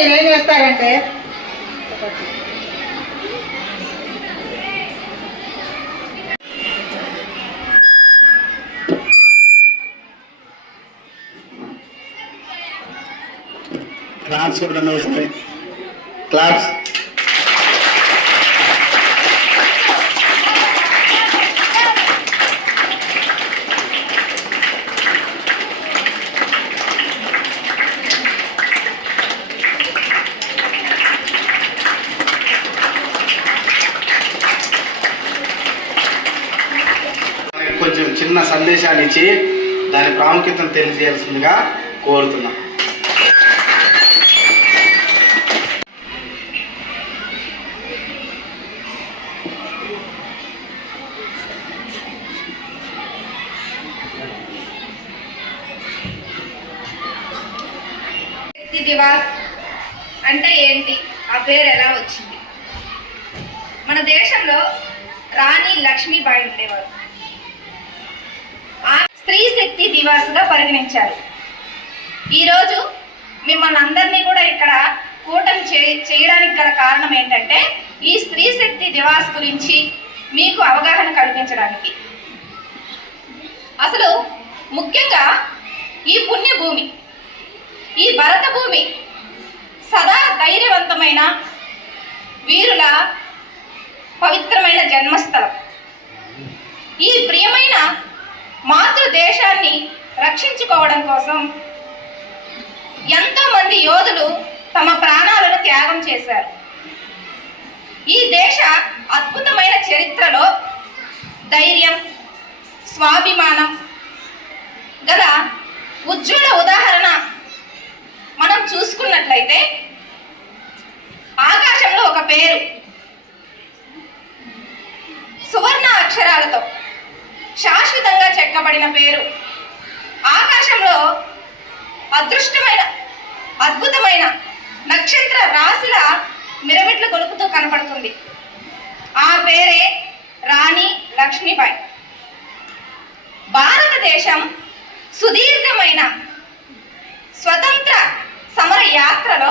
మీరు ఏం చేస్తారంటే క్లాప్స్ కూడా వస్తాయి. క్లాప్స్. కొంచెం చిన్న సందేశాన్ని ఇచ్చి దాని ప్రాముఖ్యతను తెలియజేయాల్సిందిగా కోరుతున్నాం. దివాస్ అంటే ఏంటి, ఆ పేరు ఎలా వచ్చింది? మన దేశంలో రాణి లక్ష్మీబాయి ఉండేవారు. ఆ స్త్రీ శక్తి దివాస్గా పరిగణించారు. ఈరోజు మిమ్మల్ని అందరినీ కూడా ఇక్కడ కూటమి చేయడానికి గల కారణం ఏంటంటే ఈ స్త్రీ శక్తి దివాస్ గురించి మీకు అవగాహన కల్పించడానికి. అసలు ముఖ్యంగా ఈ పుణ్యభూమి, ఈ భరత భూమి సదా ధైర్యవంతమైన వీరుల పవిత్రమైన జన్మస్థలం. ఈ ప్రియమైన మాతృదేశాన్ని రక్షించుకోవడం కోసం ఎంతో మంది యోధులు తమ ప్రాణాలను త్యాగం చేశారు. ఈ దేశ అద్భుతమైన చరిత్రలో ధైర్యం, స్వాభిమానం గల ఉజ్వల ఉదాహరణ మనం చూసుకున్నట్లయితే ఆకాశంలో ఒక పేరు సువర్ణ అక్షరాలతో శాశ్వతంగా చెక్కబడిన పేరు, ఆకాశంలో అదృష్టమైన అద్భుతమైన నక్షత్ర రాశుల మిరమిట్లు గొలుపుతూ కనబడుతుంది. ఆ పేరే రాణి లక్ష్మీబాయి. భారతదేశం సుదీర్ఘమైన స్వతంత్ర సమర యాత్రలో,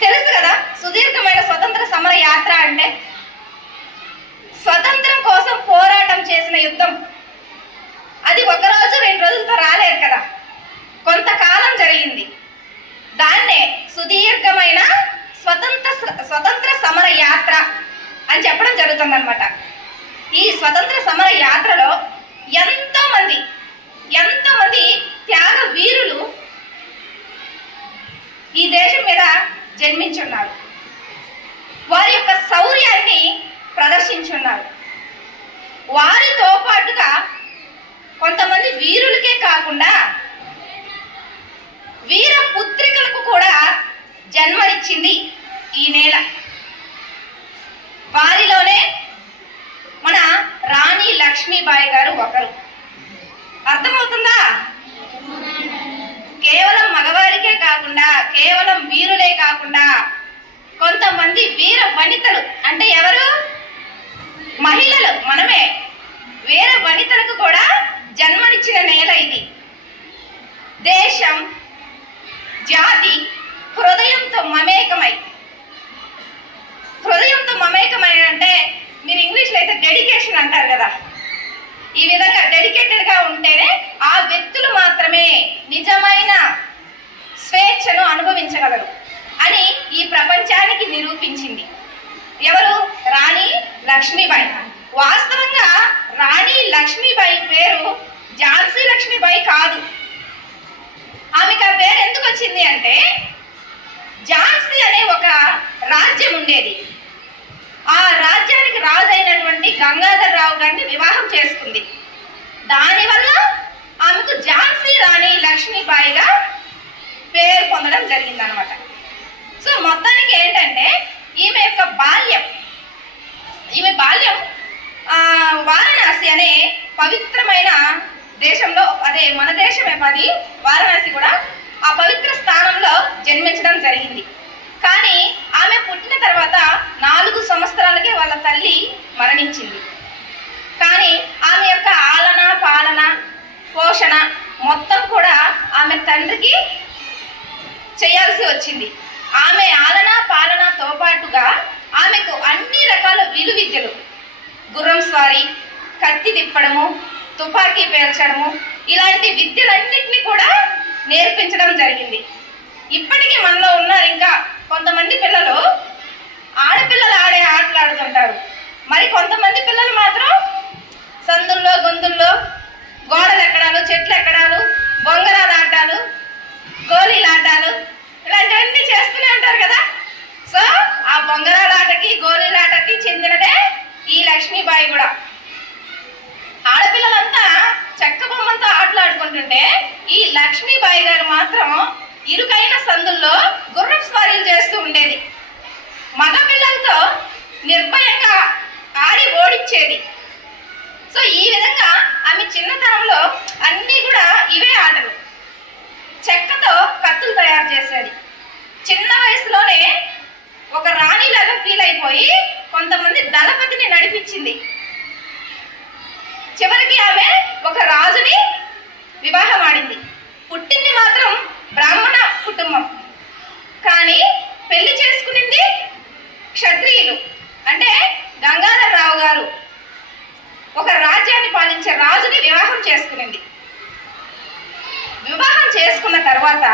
తెలుసు కదా సుదీర్ఘమైన స్వతంత్ర సమర యాత్ర అంటే స్వతంత్రం కోసం పోరాటం చేసిన యుద్ధం. అది ఒక రోజు 2 రోజులతో రాలేదు కదా, కొంతకాలం జరిగింది. దాన్నే సుదీర్ఘమైన స్వతంత్ర సమర యాత్ర అని చెప్పడం జరుగుతుందన్నమాట. ఈ స్వతంత్ర సమర యాత్రలో ఎంతో మంది త్యాగ వీరులు ఈ దేశం మీద జన్మించున్నారు. వారి యొక్క శౌర్యాన్ని ప్రదర్శించున్నారు. వారితో పాటుగా కొంతమంది వీరులకే కాకుండా వీర పుత్రికలకు కూడా జన్మనిచ్చింది ఈ నేల. వారిలోనే మన రాణి లక్ష్మీబాయి గారు ఒకరు. అర్థమవుతుందా? కేవలం మగవారికే కాకుండా, కేవలం వీరులే కాకుండా కొంతమంది వీర వనితలు, అంటే ఎవరు? మహిళలు, మనమే. వీర వనితలకు కూడా జన్మనిచ్చిన నేల ఇది. దేశం, జాతి హృదయంతో మమేకమై అంటే మీరు ఇంగ్లీష్లో అయితే డెడికేషన్ అంటారు కదా, ఈ విధంగా డెడికేటెడ్గా ఉంటేనే ఆ వ్యక్తులు మాత్రమే నిజమైన స్వేచ్ఛను అనుభవించగలరు అని ఈ ప్రపంచానికి నిరూపించింది. ఎవరు? రాణి లక్ష్మీబాయి. వాస్తవంగా రాణి లక్ష్మీబాయి పేరు ఝాన్సీ లక్ష్మీబాయి కాదు. ఆమెకు ఆ పేరు ఎందుకు వచ్చింది అంటే ఝాన్సీ అనే ఒక రాజ్యం ఉండేది. ఆ రాజ్యానికి రాజు అయినటువంటి గంగాధర్ రావు గారిని వివాహం చేసుకుంది. దానివల్ల ఆమెకు ఝాన్సీ రాణి లక్ష్మీబాయిగా పేరు పొందడం జరిగిందనమాట. సో మొత్తానికి ఏంటంటే ఈమె యొక్క బాల్యం వారణాసి అనే పవిత్రమైన దేశంలో, అదే మన దేశమే అది వారణాసి కూడా, ఆ పవిత్ర స్థానంలో జన్మించడం జరిగింది. కానీ ఆమె పుట్టిన తర్వాత 4 సంవత్సరాలకే వాళ్ళ తల్లి మరణించింది. కానీ ఆమె యొక్క ఆలన పాలన పోషణ మొత్తం కూడా ఆమె తండ్రికి చేయాల్సి వచ్చింది. ఆమె ఆలనా పాలనతో పాటుగా ఆమెకు అన్ని రకాల విలువిద్యలు, గుర్రం స్వారీ, కత్తి తిప్పడము, తుపాకీ పేల్చడము, ఇలాంటి విద్యలన్నింటినీ కూడా నేర్పించడం జరిగింది. ఇప్పటికీ మనలో ఉన్నారు ఇంకా కొంతమంది పిల్లలు ఆడపిల్లలు ఆడే ఆటలు ఆడుతుంటారు. మరి కొంతమంది పిల్లలు మాత్రం సందుల్లో గొంతుల్లో గోడలు ఎక్కడాలు, చెట్లు ఎక్కడాలు, బొంగరాల ఆటాలు, గోళీల ఆటాలు ఇలాంటివన్నీ చేస్తూనే ఉంటారు కదా. సో ఆ బొంగరాల ఆటకి గోళీల ఆటకి చెందినదే ఈ లక్ష్మీబాయి కూడా. ఆడపిల్లలంతా చెక్క బొమ్మలతో ఆటలు ఆడుకుంటుంటే ఈ లక్ష్మీబాయి గారు మాత్రం ఇరుకైన సందుల్లో గుర్రపు స్వారీలు చేస్తూ ఉండేది. మగ పిల్లలతో నిర్భయంగా ఆడి ఓడించేది. సో ఈ విధంగా ఆమె చిన్నతనంలో అన్నీ కూడా ఇవే ఆటలు. చెక్కతో కత్తులు తయారు చేసేది. చిన్న వయసులోనే ఒక రాణిలాగా ఫీల్ అయిపోయి కొంతమంది దళపతిని నడిపించింది. చివరికి ఆమె ఒక రాజుని వివాహం ఆడింది. పుట్టింది మాత్రం బ్రాహ్మణ కుటుంబం, కానీ పెళ్లి చేసుకునింది క్షత్రియులు. అంటే గంగాధరరావు గారు ఒక రాజ్యాన్ని పాలించే రాజుని వివాహం చేసుకునింది. వివాహం చేసుకున్న తర్వాత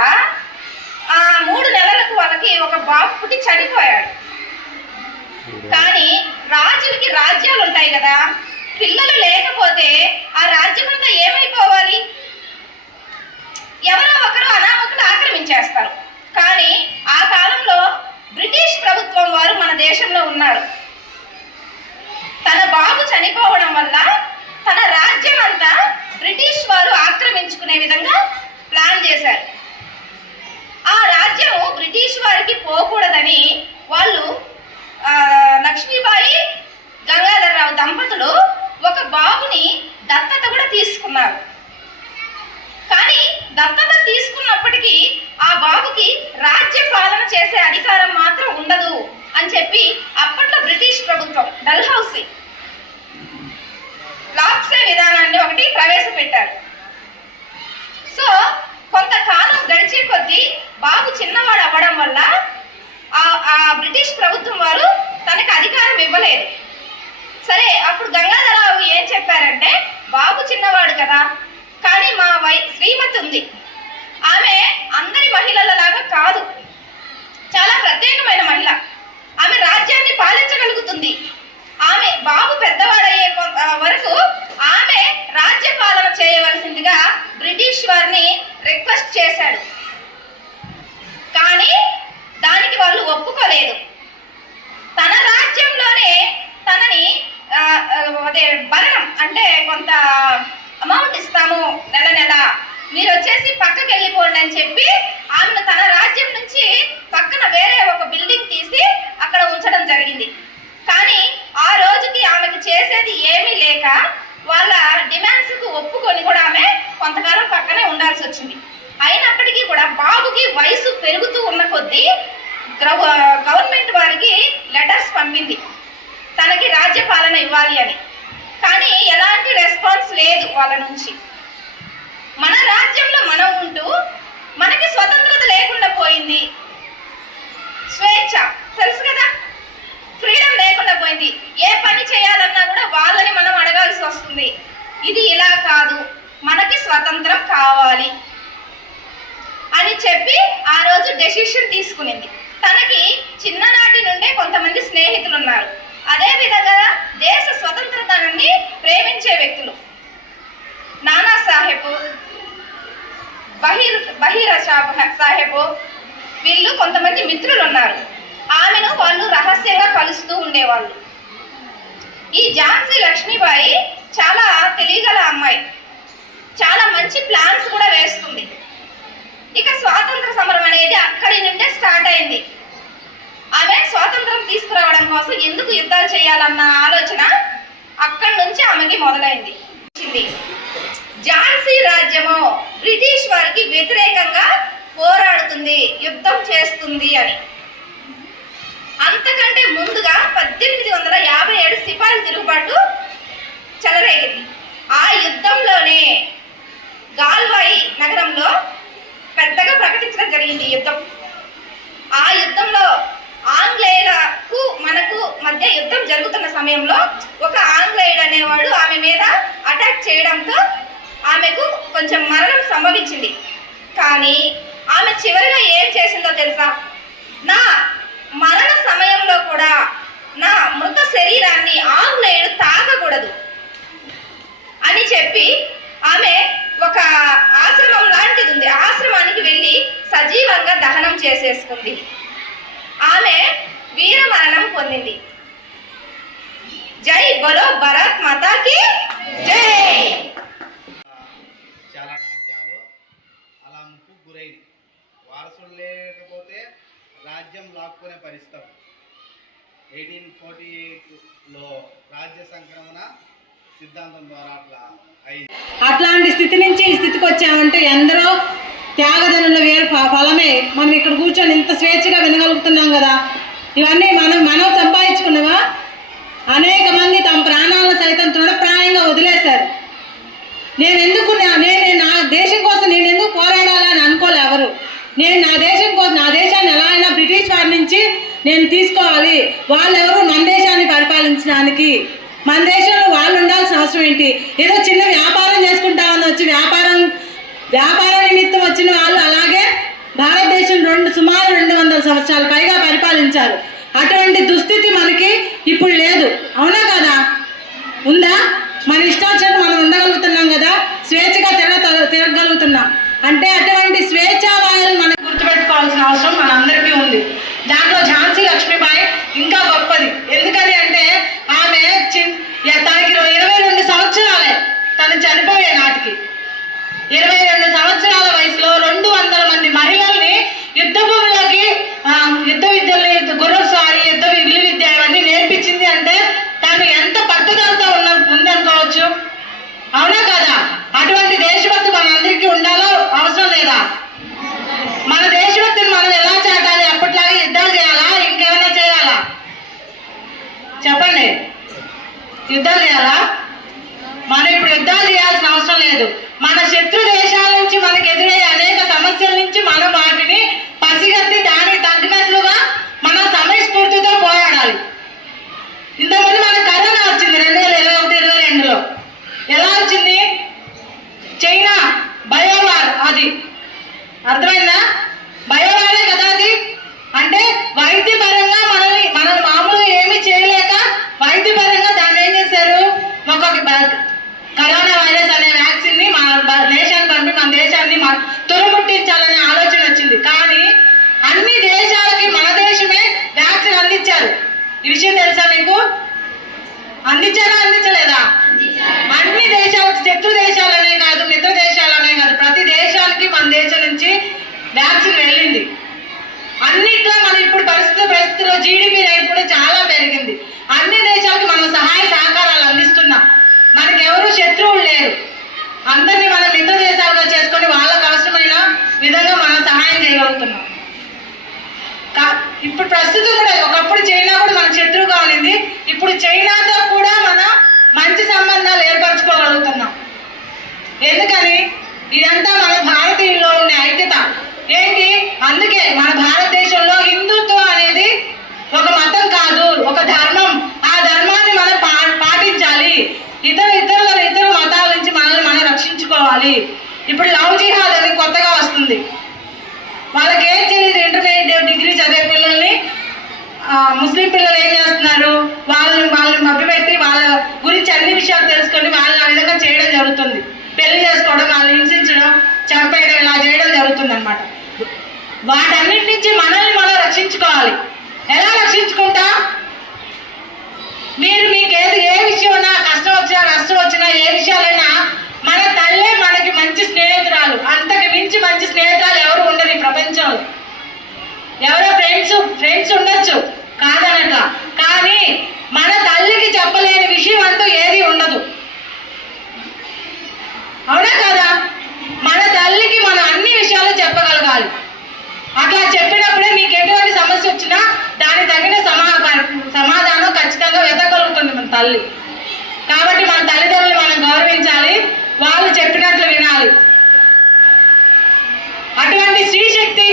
3 నెలలకు వాళ్ళకి ఒక బాబు పుట్టి చనిపోయాడు. కానీ రాజులకి రాజ్యాలు ఉంటాయి కదా, పిల్లలు లేకపోతే ఆ రాజ్యం అంతా ఏమైపోవాలి? ఎవరో ఒకరు అనామకులు ఆక్రమించేస్తారు. కానీ ఆ కాలంలో బ్రిటిష్ ప్రభుత్వం వారు మన దేశంలో ఉన్నారు. తన బాబు చనిపోవడం వల్ల తన రాజ్యం అంతా బ్రిటిష్ వారు ఆక్రమించుకునే విధంగా ప్లాన్ చేశారు. ఆ రాజ్యము బ్రిటిష్ వారికి పోకూడదని వాళ్ళు లక్ష్మీబాయి గంగాధరరావు దంపతులు ఒక బాబుని దత్తత కూడా తీసుకున్నారు. కానీ దత్తత తీసుకున్నప్పటికీ ఆ బాబుకి రాజ్య పాలన చేసే అధికారం మాత్రం ఉండదు అని చెప్పి అప్పట్లో బ్రిటిష్ ప్రభుత్వం డల్హౌసీ లాప్సే విధానాన్ని ఒకటి ప్రవేశపెట్టారు. సో కొంతకాలం గడిచే కొద్దీ బాబు చిన్నవాడు అవ్వడం వల్ల ఆ బ్రిటిష్ ప్రభుత్వం వారు తనకు అధికారం ఇవ్వలేదు. సరే, అప్పుడు గంగాధరరావు ఏం చెప్పారంటే, బాబు చిన్నవాడు కదా, కానీ మా శ్రీమతి ఉంది, ఆమె అందరి మహిళలలాగా కాదు, చాలా ప్రత్యేకమైన మహిళ, ఆమె రాజ్యాన్ని పాలించగలుగుతుంది, ఆమె బాబు పెద్దవాడయ్యే వరకు ఆమె రాజ్య పాలన చేయవలసిందిగా బ్రిటిష్ వారిని రిక్వెస్ట్ చేశాడు. కానీ దానికి వాళ్ళు ఒప్పుకోలేదు. తన రాజ్యంలోనే తనని భరణం అంటే కొంత అమౌంట్ ఇస్తాము, నెల నెల మీరు వచ్చేసి పక్కకి వెళ్ళిపోండి అని చెప్పి ఆమెను తన రాజ్యం నుంచి పక్కన వేరే ఒక బిల్డింగ్ తీసి అక్కడ ఉంచడం జరిగింది. కానీ ఆ రోజుకి ఆమెకు చేసేది ఏమీ లేక వాళ్ళ డిమాండ్స్కు ఒప్పుకొని కూడా ఆమె కొంతకాలం పక్కనే ఉండాల్సి వచ్చింది. అయినప్పటికీ కూడా బాబుకి వయసు పెరుగుతూ ఉన్న కొద్దీ గవర్నమెంట్ వారికి లెటర్స్ పంపింది తనకి రాజ్య పాలన ఇవ్వాలి అని. కానీ ఎలాంటి రెస్పాన్స్ లేదు వాళ్ళ నుంచి. మన రాజ్యంలో మనం ఉంటూ మనకి స్వతంత్రత లేకుండా పోయింది, స్వేచ్ఛ తెలుసు కదా, ఫ్రీడమ్ లేకుండా పోయింది. ఏ పని చేయాలన్నా కూడా వాళ్ళని మనం అడగాల్సి వస్తుంది. ఇది ఇలా కాదు, మనకి స్వతంత్రం కావాలి అని చెప్పి ఆ రోజు డెసిషన్ తీసుకునింది. తనకి చిన్ననాటి నుండే కొంతమంది స్నేహితులు ఉన్నారు. అదే విధంగా దేశ స్వతంత్రతని ప్రేమించే వ్యక్తులు నానా సాహెబ్, బహీర సాహెబ్, వీళ్ళు కొంతమంది మిత్రులు ఉన్నారు. ఆమెను వాళ్ళు రహస్యంగా కలుస్తూ ఉండేవాళ్ళు. ఈ ఝాన్సీ లక్ష్మీబాయి చాలా తెలియగల అమ్మాయి, చాలా మంచి ప్లాన్స్ కూడా వేస్తుంది. ఇక స్వాతంత్ర సమరం అనేది అక్కడి నుండే స్టార్ట్ అయింది. ఆమె స్వాతంత్రం తీసుకురావడం కోసం ఎందుకు యుద్ధాలు చేయాలన్న ఆలోచన అక్కడి నుంచి ఆమెకి మొదలైంది. ఝాన్సీ రాజ్యము బ్రిటిష్ వారికి వ్యతిరేకంగా పోరాడుతుంది, యుద్ధం చేస్తుంది అని. అంతకంటే ముందుగా 1857 సిపాయిల తిరుగుబాటు చెలరేగింది. ఆ యుద్ధంలోనే గాల్వాయి నగరంలో పెద్దగా ప్రకటించడం జరిగింది. జరిగింది యుద్ధం. ఆ యుద్ధంలో ఆంగ్లేయులకు మనకు మధ్య యుద్ధం జరుగుతున్న సమయంలో ఒక ఆంగ్లేయుడు అనేవాడు ఆమె మీద అటాక్ చేయడంతో ఆమెకు కొంచెం మరణం సంభవించింది. కానీ ఆమె చివరిగా ఏం చేసిందో తెలుసా? నా మరణ సమయంలో కూడా నా మృత శరీరాన్ని ఆంగ్లేయుడు తాకకూడదు అని చెప్పి ఆమె ఒక ఆశ్రమం లాంటిది ఉంది, ఆశ్రమానికి వెళ్ళి సజీవంగా దహనం చేసేసుకుంది. ఆమె వీర మరణం పొందింది. జై బలో భారత్ మాతాకి జై. చాలా రాజ్యాలు అలా ముప్పుకు గురైనవి. వారసులు లేకపోతే రాజ్యం లాక్కునే పరిస్థితి. 1848లో రాజ్య సంక్రమణ సిద్ధాంతం ద్వారా అట్లా అయింది. అట్లాంటి స్థితి నుంచి ఈ స్థితికి వచ్చామంటే ఎందరో త్యాగదనుల వేరు ఫలమే మనం ఇక్కడ కూర్చొని ఇంత స్వేచ్ఛగా వినగలుగుతున్నాం కదా. ఇవన్నీ మనం సంపాదించుకున్నావా? అనేక మంది తమ ప్రాణాలను సైతం తృణప్రాయంగా వదిలేశారు. నేను నా దేశం కోసం నేను ఎందుకు పోరాడాలి అని అనుకోలే ఎవరు. నేను నా దేశం కోసం, నా దేశాన్ని ఎలా అయినా బ్రిటిష్ వారి నుంచి నేను తీసుకోవాలి. వాళ్ళెవరు మన దేశాన్ని పరిపాలించడానికి, మన దేశంలో వాళ్ళు ఉండాల్సిన అవసరం ఏంటి? ఏదో చిన్న వ్యాపారం చేసుకుంటామని వచ్చి వ్యాపార నిమిత్తం వచ్చిన వాళ్ళు అలాగే భారతదేశం సుమారు 200 సంవత్సరాలు పైగా పరిపాలించారు. అటువంటి దుస్థితి మనకి ఇప్పుడు లేదు. అవునా కదా? ఉందా? మన ఇష్టాచరణ మనం ఉండగలుగుతున్నాం కదా, స్వేచ్ఛగా తిరగలుగుతున్నాం అంటే అటువంటి స్వేచ్ఛావాయులు మనం గుర్తుపెట్టుకోవాల్సిన అవసరం మనందరికీ ఉంది. దాంట్లో ఝాన్సీ లక్ష్మీబాయి ఇంకా గొప్పది. ఎందుకని అంటే ఆమె తనకి 22 సంవత్సరాలే, తను చనిపోయే నాటికి 22 సంవత్సరాల వయసులో 200 మంది మహిళల్ని యుద్ధ భూమిలోకి యుద్ధ విద్యల్ని, గుర్రస్వారీ, యుద్ధ విలువిద్య ఇవన్నీ నేర్పించింది అంటే తను ఎంత పట్టుదలతో ఉందనుకోవచ్చు. అవునా కదా? అటువంటి దేశభక్తి మనందరికీ ఉండాలో అవసరం లేదా? మన దేశభక్తిని మనం ఎలా చాటాలి? అప్పట్లాగే యుద్ధాలు చేయాలా? ఇంకేమైనా చేయాలా? చెప్పండి. యుద్ధాలు చేయాలా? మనం ఇప్పుడు యుద్ధాలు చేయాల్సిన అవసరం లేదు. మన శత్రు దేశాల నుంచి మనకు ఎదురయ్యే అనేక సమస్యల నుంచి మనం వాటిని పసిగట్టి దానికి తగ్గినట్లుగా మనం సమయస్ఫూర్తితో పోరాడాలి. ఇంతకుముందు మనకు కరోనా వచ్చింది 2021-22లో. ఎలా వచ్చింది? China biowar. అది అర్థమైందా? బయోవారే కదా అది. అంటే వైద్యపరంగా మనం మామూలుగా ఏమీ చేయలేక వైద్యపరంగా దాన్ని ఏం చేశారు? కరోనా వైరస్ అనే వ్యాక్సిన్ ని మన దేశానికి పంపి మన దేశాన్ని తురముట్టించాలనే ఆలోచన వచ్చింది. కానీ అన్ని దేశాలకి మన దేశమే వ్యాక్సిన్ అందించారు. ఈ విషయం తెలుసా మీకు? అందించారా? అందించలేదా? అన్ని దేశాలకు, శత్రు దేశాలనే కాదు, మిత్ర దేశాలనే కాదు, ప్రతి దేశానికి మన దేశం నుంచి వ్యాక్సిన్ వెళ్ళింది. అన్నిట్లో మనం ఇప్పుడు పరిస్థితుల్లో జీడిపి రేట్ కూడా చాలా పెరిగింది. అన్ని దేశాలకు మనం సహాయ సహకారాలు అందిస్తున్నాం. మనకెవరు శత్రువులు లేరు. అందరినీ మనం మిత్ర దేశాలుగా చేసుకొని వాళ్ళకు అవసరమైన విధంగా మనం సహాయం చేయగలుగుతున్నాం. ఇప్పుడు ప్రస్తుతం కూడా, ఒకప్పుడు చైనా కూడా మన శత్రువుగా ఉండింది. ఇప్పుడు చైనాతో కూడా మనం మంచి సంబంధాలు ఏర్పరచుకోగలుగుతున్నాం. ఎందుకని? ఇదంతా మన భారతీయుల్లో ఉండే ఐక్యత. ఏంటి? అందుకే మన భారతదేశంలో హిందుత్వం అనేది ఒక మతం కాదు, ఒక ధర్మం. ఆ ధర్మాన్ని మనం పాటించాలి. ఇతర మతాల నుంచి మనల్ని మనం రక్షించుకోవాలి. ఇప్పుడు లవ్ జిహాద్ అని కొత్తగా వస్తుంది. వాళ్ళకి ఏం తెలియదు. ఇంటర్మీడియట్ డిగ్రీ చదివే పిల్లల్ని ముస్లిం పిల్లలు ఏం చేస్తున్నారు? వాళ్ళని మభ్యపెట్టి వాళ్ళ గురించి అన్ని విషయాలు తెలుసుకొని వాళ్ళని ఆ విధంగా చేయడం జరుగుతుంది. పెళ్లి చేసుకోవడం, వాళ్ళని హింసించడం, చంపేయడం, ఇలా చేయడం జరుగుతుంది అనమాట. వాటన్నిటి నుంచి మనల్ని మనం రక్షించుకోవాలి. ఎలా రక్షించుకుంటా? మీకు ఏ విషయం ఉన్నా, కష్టం వచ్చినా నష్టం వచ్చినా, ఏ విషయాలైనా మన తల్లే మనకి మంచి స్నేహితురాలు. అంతకు మించి మంచి స్నేహితురాలు ఎవరు ఉండరు ఈ ప్రపంచంలో. ఎవరో ఫ్రెండ్స్ ఉండొచ్చు కాదనట్లా, కానీ మన తల్లికి చెప్పలేని విషయం అంటూ ఏది ఉండదు. అవునా కదా? మన తల్లికి మనం అన్ని విషయాలు చెప్పగలగాలి. అట్లా చెప్పినప్పుడే మీకు ఎటువంటి సమస్య వచ్చినా దాని తగిన సమాధానం ఖచ్చితంగా వెతకగలుగుతుంది మన తల్లి. కాబట్టి మన తల్లిదండ్రులు మనం గౌరవించాలి, వాళ్ళు చెప్పినట్లు వినాలి. అటువంటి శ్రీశక్తి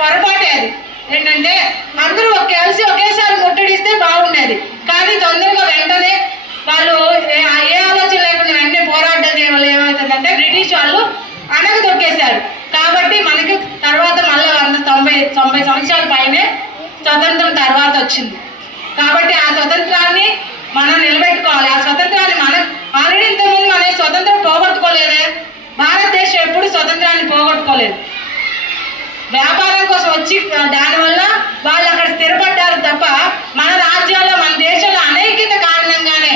పొరపాటే అది. ఏంటంటే అందరూ కలిసి ఒకేసారి ముట్టడిస్తే బాగుండేది, కానీ తొందరగా వెంటనే వాళ్ళు ఏ ఆలోచన లేకుండా వెంటనే పోరాటం చేయడం వల్ల ఏమవుతుందంటే బ్రిటిష్ వాళ్ళు అణగదొక్కేశారు. కాబట్టి మనకి తర్వాత మళ్ళీ 190 సంవత్సరాల పైనే స్వతంత్రం తర్వాత వచ్చింది. కాబట్టి ఆ స్వతంత్రాన్ని మనం నిలబెట్టుకోవాలి. ఆ స్వతంత్రాన్ని మనం ఆల్రెడీ ఇంతకుముందు మన స్వతంత్రం పోగొట్టుకోలేదే. భారతదేశం ఎప్పుడు స్వతంత్రాన్ని పోగొట్టుకోలేదు. వ్యాపారం కోసం వచ్చి దానివల్ల వాళ్ళు అక్కడ స్థిరపడ్డారు తప్ప మన రాజ్యాల్లో మన దేశంలో అనైక్యత కారణంగానే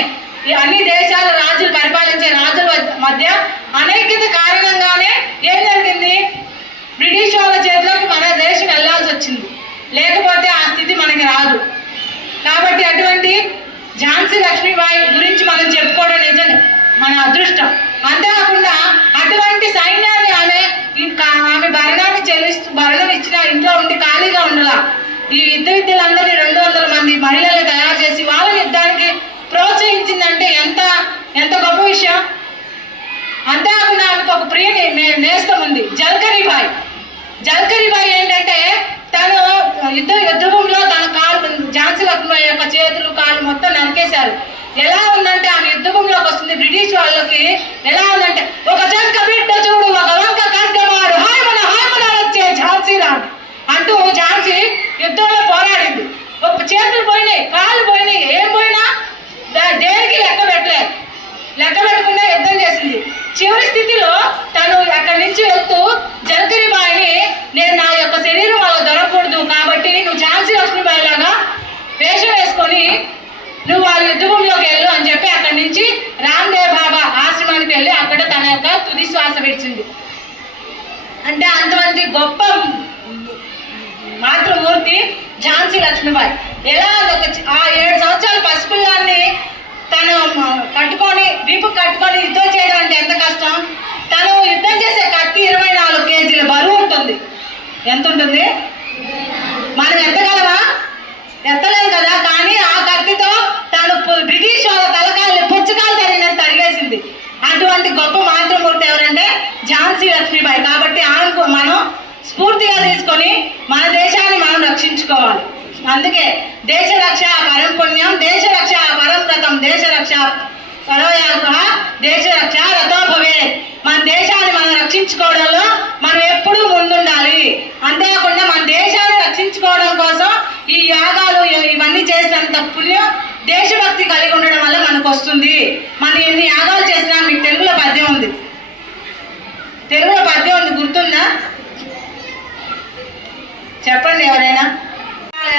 అన్ని దేశాల రాజులు పరిపాలించే రాజుల మధ్య అనైక్యత కారణంగానే ఏం జరిగింది, బ్రిటిష్ వాళ్ళ చేతిలోకి మన దేశం వెళ్ళాల్సి వచ్చింది. లేకపోతే ఆ స్థితి మనకి రాదు. కాబట్టి అటువంటి ఝాన్సీ లక్ష్మీబాయి గురించి మనం చెప్పుకోవడం నిజం మన అదృష్టం. అంతేకాకుండా అటువంటి సైన్యాన్ని ఆమె భరణం ఇచ్చిన ఇంట్లో ఉండి ఖాళీగా ఉండలా. ఈ యుద్ధ విద్యలందరినీ 200 మంది మహిళలు తయారు చేసి వాళ్ళ యుద్ధానికి ప్రోత్సహించిందంటే ఎంత గొప్ప విషయం. అంతేకాకుండా ఆమెకు ఒక ప్రియ నేస్తం ఉంది, జల్కరీబాయి ఏంటంటే తను యుద్ధభూమిలో తన కాళ్ళు ఝాన్సీ లక్ష్మీబాయి యొక్క చేతులు కాళ్ళు మొత్తం నరికేశారు. ఎలా ఉందంటే ఆమె యుద్ధభూమిలోకి వస్తుంది, బ్రిటిష్ వాళ్ళకి ఎలా ఉందంటే ఒక చక్క బిడ్డ చూడు ఒక వంక కడ్డమాడు హాయమన వచ్చే ఝాన్సీ రాడు అంటూ ఝాన్సీ యుద్ధంలో పోరాడింది. ఒక చేతులు పోయినాయి, కాళ్ళు పోయినాయి, ఏం పోయినా దేనికి లెక్క పెట్టకుండా యుద్ధం చేసింది. చివరి స్థితిలో తను అక్కడి నుంచి వెళ్తూ జల్కరీబాయిని నేను నా యొక్క శరీరం అలా దొరకకూడదు కాబట్టి నువ్వు ఝాన్సీ లక్ష్మీబాయి లాగా వేషం వేసుకొని నువ్వు వాళ్ళ యుద్ధభూమిలోకి వెళ్ళు అని చెప్పి అక్కడి నుంచి రామ్దేవ్ బాబా ఆశ్రమానికి వెళ్ళి అక్కడ తన యొక్క తుది శ్వాస విడిచింది. అంటే అంతమంది గొప్ప మాతృమూర్తి ఝాన్సీ లక్ష్మీబాయి. ఎలా ఆ 7 సంవత్సరాల పసిపిల్లాన్ని తను వీపు కట్టుకొని యుద్ధం చేయడం అంటే ఎంత కష్టం. తను యుద్ధం చేసే కత్తి 24 కేజీల బరువు ఉంటుంది. ఎంత ఉంటుంది? మనం ఎత్తగలమా? ఎత్తలేము కదా. కానీ ఆ కత్తితో తను బ్రిటిష్ వాళ్ళ తలకాయలు పుచ్చకాయలు తరిగినట్టు తరిగేసింది. అటువంటి గొప్ప మాతృమూర్తి ఎవరంటే ఝాన్సీ లక్ష్మీబాయి. కాబట్టి ఆమెకు మనం స్ఫూర్తిగా తీసుకొని మన దేశాన్ని మనం రక్షించుకోవాలి. అందుకే దేశ రక్ష పరం పుణ్యం, దేశ రక్ష పరం వ్రతం, దేశ రక్ష పరోయాగ్రహ, దేశ రక్ష రథో భవేత్. మన దేశాన్ని మనం రక్షించుకోవడంలో మనం ఎప్పుడూ ముందుండాలి. అంతేకాకుండా మన దేశాన్ని రక్షించుకోవడం కోసం ఈ యాగాలు ఇవన్నీ చేసినంత పుణ్యం దేశభక్తి కలిగి ఉండడం వల్ల మనకు వస్తుంది. మనం ఎన్ని యాగాలు చేసినా మీకు తెలుగులో పద్యం ఉంది, గుర్తుందా? చెప్పండి ఎవరైనా.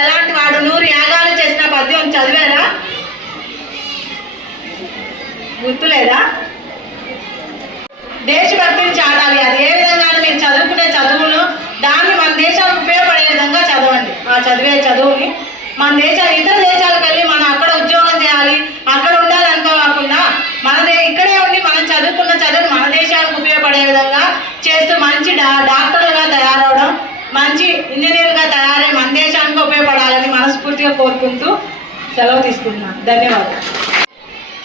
ఎలాంటి వాడు 100 యాగాలు చేసిన పద్యం చదివారా? గుర్తులేదా? దేశభక్తిని చాటాలి. అది ఏ విధంగా మీరు చదువుకునే చదువులు దాన్ని మన దేశానికి ఉపయోగపడే విధంగా చదవండి. ఆ చదువుని మన ఇతర దేశాలకు వెళ్ళి మనం అక్కడ ఉద్యోగం చేయాలి, అక్కడ ఉండాలనుకోకుండా ఇక్కడే ఉండి మనం చదువుకున్న చదువుని మన దేశానికి ఉపయోగపడే విధంగా చేస్తూ మంచి డాక్టర్లుగా తయారవడం, మంచి ఇంజనీర్గా తయారై మన దేశానికి ఉపయోగపడాలని మనస్ఫూర్తిగా కోరుకుంటూ సెలవు తీసుకుంటున్నాను. ధన్యవాదాలు.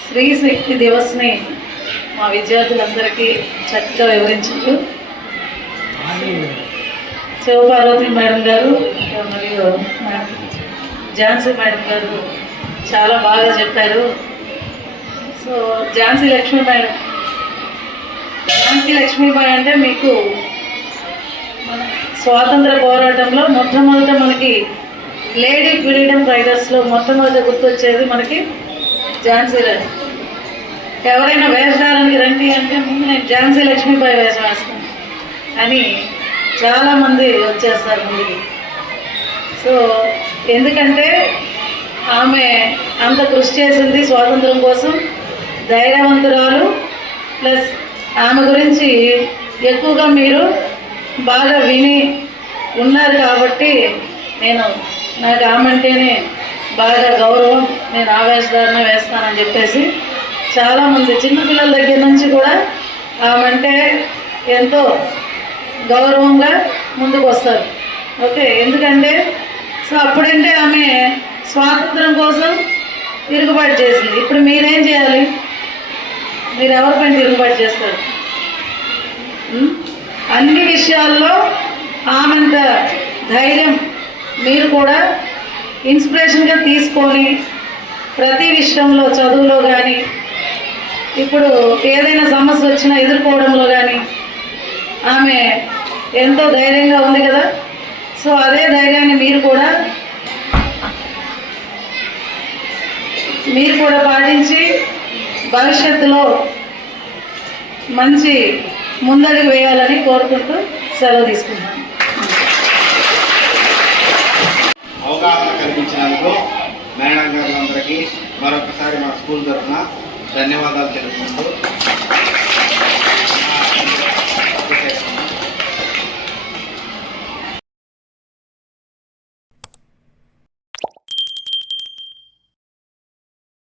స్త్రీ శక్తి దివస్ని మా విద్యార్థులందరికీ చక్కగా వివరించారు. శివపార్వతి మేడం గారు మరియు ఝాన్సీ మేడం గారు చాలా బాగా చెప్పారు. సో ఝాన్సీ లక్ష్మీబాయి అంటే మీకు మన స్వాతంత్ర పోరాటంలో మొట్టమొదట మనకి లేడీ ఫ్రీడమ్ రైడర్స్లో మొట్టమొదట గుర్తొచ్చేది మనకి ఝాన్సీ రాణి. ఎవరైనా వేషానికి రండి అంటే ముందు నేను ఝాన్సీ లక్ష్మీబాయి వేషం వేస్తాను అని చాలామంది వచ్చేస్తారు ముందుకి. సో ఎందుకంటే ఆమె అంత కృషి చేసింది స్వాతంత్రం కోసం, ధైర్యవంతురాలు. ప్లస్ ఆమె గురించి ఎక్కువగా మీరు బాగా విని ఉన్నారు కాబట్టి నాకు ఆమె అంటేనే బాగా గౌరవం, నేను ఆవేశధారణ వేస్తానని చెప్పేసి చాలామంది చిన్నపిల్లల దగ్గర నుంచి కూడా ఆమె అంటే ఎంతో గౌరవంగా ముందుకు వస్తారు. ఓకే, ఎందుకంటే సో అప్పుడంటే ఆమె స్వాతంత్రం కోసం తిరుగుబాటు చేసింది. ఇప్పుడు మీరేం చేయాలి? మీరు ఎవరిపైన తిరుగుబాటు చేస్తారు? అన్ని విషయాల్లో ఆమెంత ధైర్యం మీరు కూడా ఇన్స్పిరేషన్గా తీసుకొని ప్రతి విషయంలో చదువులో కానీ ఇప్పుడు ఏదైనా సమస్య వచ్చినా ఎదుర్కోవడంలో కానీ ఆమె ఎంతో ధైర్యంగా ఉంది కదా. సో అదే ధైర్యాన్ని మీరు కూడా పాటించి భవిష్యత్తులో మంచి ముందడుగు వేయాలని కోరుకుంటూ సెలవు తీసుకుంటాను. అవగాహన కల్పించినందుకు మేడం గారులందరికీ మరొకసారి మా స్కూల్ తరఫున ధన్యవాదాలు తెలుపుకుంటూ